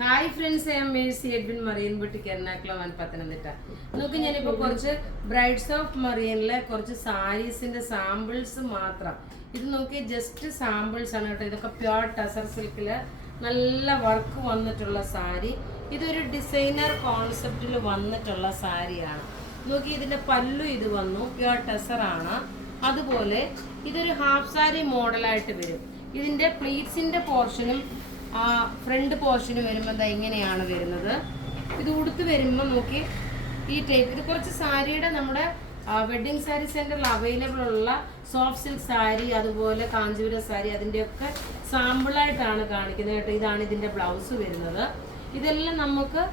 Hi friends, I am Mercy Edwin Marian boutique Ernakulam and Pathanamthitta. നമുക്ക് ഞാനിപ്പോൾ കുറച്ച് ബ്രൈഡ്സ് ഓഫ് മറിയനിലെ കുറച്ച് സാരീസിന്റെ സാമ്പിൾസ് മാത്രം. ഇത് നോക്കി ജസ്റ്റ് സാമ്പിൾസ് ആണ് കേട്ടോ. ഇതൊക്കെ പ്യോർ ടസർ സിൽക്കിൽ നല്ല വർക്ക് വന്നിട്ടുള്ള സാരി. ഇതൊരു ഡിസൈനർ കോൺസെപ്റ്റിൽ വന്നിട്ടുള്ള സാരിയാണ്. നോക്കി ഇതിന്റെ പല്ലു ഇത് വന്നു, പ്യോർ ടസർ ആണ്. അതുപോലെ ഇതൊരു ഹാഫ് സാരി മോഡലായിട്ട് വരും. ഇതിന്റെ പ്ലീറ്റ്സിന്റെ പോർഷനും ഫ്രണ്ട് പോർഷന് വരുമ്പോൾ ഇങ്ങനെയാണ് വരുന്നത്. ഇത് ഉടുത്ത് വരുമ്പോൾ നോക്കി ഈ ടൈപ്പ്. ഇത് കുറച്ച് സാരിയുടെ നമ്മുടെ വെഡ്ഡിങ് സാരി സെന്ററിൽ അവൈലബിൾ ഉള്ള സോഫ്റ്റ് സിൽക്ക് സാരി, അതുപോലെ കാഞ്ചീപുരം സാരി, അതിൻ്റെയൊക്കെ സാമ്പിളായിട്ടാണ് കാണിക്കുന്നത് കേട്ടോ. ഇതാണ് ഇതിൻ്റെ ബ്ലൗസ് വരുന്നത്. ഇതെല്ലാം നമുക്ക്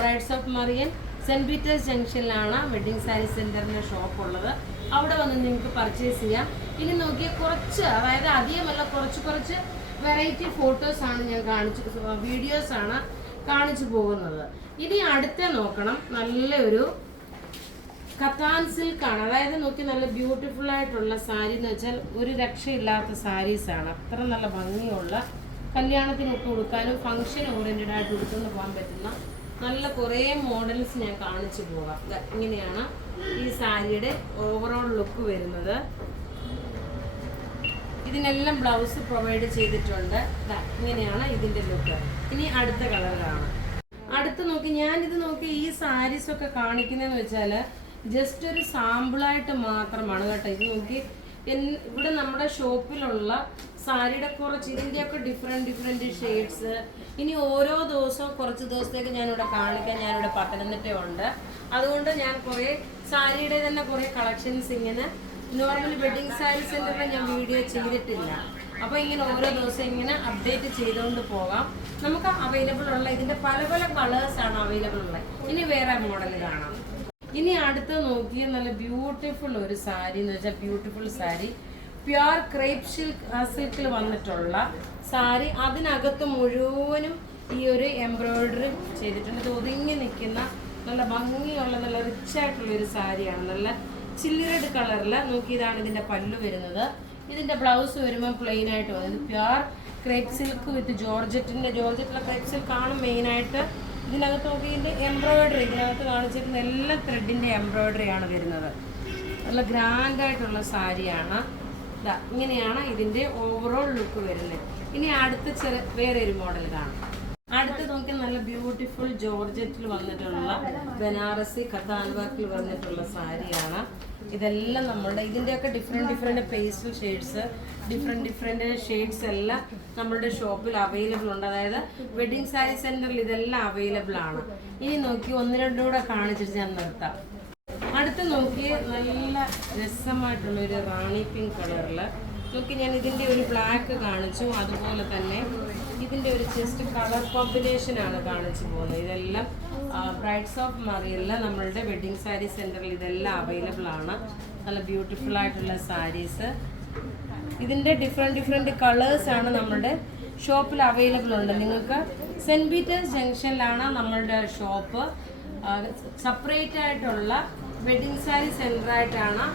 Brides of Marian Saint Peter's ജംഗ്ഷനിലാണ് വെഡ്ഡിങ് സാരി സെന്ററിൻ്റെ ഷോപ്പ് ഉള്ളത്. അവിടെ വന്ന് നിങ്ങൾക്ക് പർച്ചേസ് ചെയ്യാം. ഇനി നോക്കിയാൽ കുറച്ച്, അതായത് അധികമല്ല, കുറച്ച് വെറൈറ്റി ഫോട്ടോസ് ആണ് ഞാൻ വീഡിയോസ് ആണ് കാണിച്ചു പോകുന്നത്. ഇനി അടുത്ത നോക്കണം, നല്ലൊരു കത്താൻ സിൽക്ക് ആണ്. അതായത് നോക്കി നല്ല ബ്യൂട്ടിഫുൾ ആയിട്ടുള്ള സാരി എന്ന് വെച്ചാൽ ഒരു രക്ഷയില്ലാത്ത സാരീസാണ്. അത്ര നല്ല ഭംഗിയുള്ള, കല്യാണത്തിനൊക്കെ ഉടുക്കാനും ഫംഗ്ഷൻ ഓറിയന്റഡ് ആയിട്ട് ഉടുത്തുകൊണ്ട് പോകാൻ പറ്റുന്ന നല്ല കുറേ മോഡൽസ് ഞാൻ കാണിച്ചു പോകാം. ഇങ്ങനെയാണ് ഈ സാരിയുടെ ഓവറോൾ ലുക്ക് വരുന്നത്. ഇതിനെല്ലാം ബ്ലൗസ് പ്രൊവൈഡ് ചെയ്തിട്ടുണ്ട്. ഇങ്ങനെയാണ് ഇതിന്റെ ലുക്ക്. ഇനി അടുത്ത കളറാണ്. അടുത്ത് നോക്കി, ഞാനിത് നോക്കി ഈ സാരീസ് ഒക്കെ കാണിക്കുന്നതെന്ന് വെച്ചാൽ ജസ്റ്റ് ഒരു സാമ്പിളായിട്ട് മാത്രമാണ് കേട്ടോ. ഇത് നോക്കി ഇവിടെ നമ്മുടെ ഷോപ്പിലുള്ള സാരിയുടെ കുറച്ച് ഇതിൻ്റെയൊക്കെ ഡിഫറെൻറ്റ് ഷെയ്ഡ്സ്. ഇനി ഓരോ ദിവസവും കുറച്ച് ദിവസത്തേക്ക് ഞാനിവിടെ കാണിക്കാൻ, ഞാനിവിടെ പത്തനംതിട്ടയുണ്ട്. അതുകൊണ്ട് ഞാൻ കുറേ സാരിയുടെ തന്നെ കുറേ കളക്ഷൻസ് ഇങ്ങനെ നോർമൽ വെഡ്ഡിങ് സാരി സെന്ററിൽ ഞാൻ വീഡിയോ ചെയ്തിട്ടില്ല. അപ്പോൾ ഇങ്ങനെ ഓരോ ദിവസം ഇങ്ങനെ അപ്ഡേറ്റ് ചെയ്തുകൊണ്ട് പോകാം. നമുക്ക് അവൈലബിൾ ഉള്ള ഇതിന്റെ പല കളേഴ്സാണ് അവൈലബിൾ ഉള്ളത്. ഇനി വേറെ മോഡൽ കാണാം. ഇനി അടുത്ത് നോക്കിയ നല്ല ബ്യൂട്ടിഫുൾ ഒരു സാരി എന്ന് വെച്ചാൽ ബ്യൂട്ടിഫുൾ സാരി, പ്യുർ ക്രേപ്പ് സിൽക്കിൽ വന്നിട്ടുള്ള സാരി. അതിനകത്ത് മുഴുവനും ഈ ഒരു എംബ്രോയിഡറി ചെയ്തിട്ടുണ്ട്. ഇത് ഒതുങ്ങി നിൽക്കുന്ന നല്ല ഭംഗിയുള്ള നല്ല റിച്ച് ആയിട്ടുള്ള ഒരു സാരിയാണ്. നല്ല ചില്ലി റെഡ് കളറിൽ നോക്കി. ഇതാണ് ഇതിന്റെ പല്ലു വരുന്നത്. ഇതിന്റെ ബ്ലൗസ് വരുമ്പോൾ പ്ലെയിൻ ആയിട്ട് വന്നത് പ്യുർ ക്രേപ്പ് സിൽക്ക് വിത്ത് ജോർജറ്റിലെ ക്രേപ്പ് സിൽക്ക് ആണ് മെയിനായിട്ട്. ഇതിനകത്ത് നോക്കി ഇതിന്റെ എംബ്രോയിഡറി, ഇതിനകത്ത് കാണിച്ചിരുന്ന എല്ലാ ത്രെഡിന്റെ എംബ്രോയിഡറി ആണ് വരുന്നത്. നല്ല ഗ്രാൻഡ് ആയിട്ടുള്ള സാരിയാണ്. ഇങ്ങനെയാണ് ഇതിന്റെ ഓവറോൾ ലുക്ക് വരുന്നത്. ഇനി അടുത്ത വേറെ ഒരു മോഡൽ കാണാം. അടുത്ത് നോക്കി നല്ല ബ്യൂട്ടിഫുൾ ജോർജറ്റിൽ വന്നിട്ടുള്ള ബനാറസി കത്താൻ വർക്കിൽ വന്നിട്ടുള്ള സാരിയാണ്. ഇതെല്ലാം നമ്മളുടെ ഇതിൻ്റെയൊക്കെ different pastel shades, different shades എല്ലാം നമ്മളുടെ ഷോപ്പിൽ അവൈലബിൾ ഉണ്ട്. അതായത് വെഡ്ഡിങ് സാരി സെന്ററിൽ ഇതെല്ലാം അവൈലബിൾ ആണ്. ഇനി നോക്കി ഒന്ന് രണ്ടും കൂടെ കാണിച്ചിട്ട് ഞാൻ നിർത്താം. അടുത്ത് നോക്കി നല്ല രസമായിട്ടുള്ള ഒരു റാണി പിങ്ക് കളറിൽ നോക്കി ഞാൻ ഇതിൻ്റെ ഒരു ബ്ലാക്ക് കാണിച്ചു. അതുപോലെ തന്നെ ഇതിൻ്റെ ഒരു ജസ്റ്റ് കളർ കോമ്പിനേഷനാണ് കാണിച്ചു പോകുന്നത്. ഇതെല്ലാം ബ്രൈഡ്സ് ഓഫ് മറിയനിൽ നമ്മളുടെ വെഡ്ഡിങ് സാരി സെന്ററിൽ ഇതെല്ലാം അവൈലബിൾ ആണ്. നല്ല ബ്യൂട്ടിഫുൾ ആയിട്ടുള്ള സാരീസ്. ഇതിൻ്റെ ഡിഫറെൻറ്റ് കളേഴ്സാണ് നമ്മുടെ ഷോപ്പിൽ അവൈലബിൾ ഉണ്ട്. നിങ്ങൾക്ക് സെൻറ്റ് പീറ്റേഴ്സ് ജംഗ്ഷനിലാണ് നമ്മളുടെ ഷോപ്പ്. സെപ്പറേറ്റ് ആയിട്ടുള്ള വെഡ്ഡിങ് സാരി സെൻ്ററായിട്ടാണ്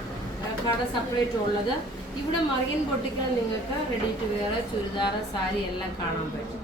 കട സെപ്പറേറ്റ് ഉള്ളത്. ഇവിടെ മറിയൻ ബൊട്ടിക്കിൽ നിങ്ങൾക്ക് ready to wear, churidar, sari എല്ലാം കാണാൻ പറ്റും.